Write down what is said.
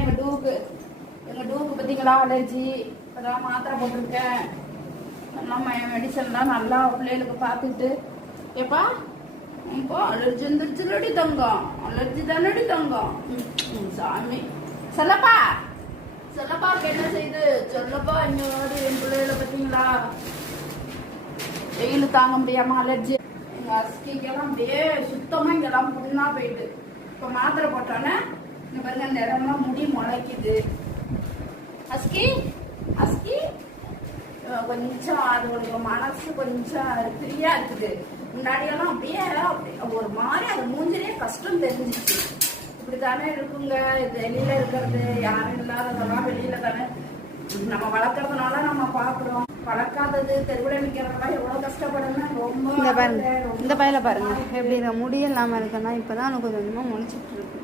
எங்கள் டூக்கு பார்த்தீங்களா அலர்ஜி. இப்போதான் மாத்திரை போட்டிருக்கேன். எல்லாம் மெடிசன்லாம் நல்லா பிள்ளைகளுக்கு பார்த்துட்டு ஏப்பா இப்போ அலர்ஜி வந்துருச்சுலடி தங்கம், அலர்ஜி தானடி தங்கம். சாமி சொல்லப்பா என்ன செய்யுது சொல்லப்பா. இன்னொரு என் பிள்ளைகளை பார்த்தீங்களா வெயில் தாங்க முடியாம அலர்ஜி. எங்க அஸ்கிக்கெல்லாம் அப்படியே சுத்தமா இங்கெல்லாம் புண்ணா போயிட்டு இப்போ மாத்திரை போட்டோன்னே இங்க பாருங்க அந்த இடம்லாம் முடி முளைக்குது. அஸ்கி கொஞ்சம் அது ஒரு மனசு கொஞ்சம் ஃப்ரீயா இருக்குது. முன்னாடியெல்லாம் அப்படியே ஒரு மாதிரி அது மூஞ்சிலே கஷ்டம் தெரிஞ்சிச்சு. இப்படித்தானே இருக்குங்க வெளியில இருக்கிறது, யாரும் இல்லாததெல்லாம் வெளியில தானே நம்ம வளர்க்கறதுனால நம்ம பாக்குறோம். வளர்க்காதது தெருவில் நிக்கிறதெல்லாம் எவ்வளவு கஷ்டப்படுதுன்னா ரொம்ப. இந்த பையில பாருங்க எப்படி முடியலாம இருக்குன்னா இப்பதான் கொஞ்சம் கொஞ்சமா முளைச்சிட்டு இருக்கு.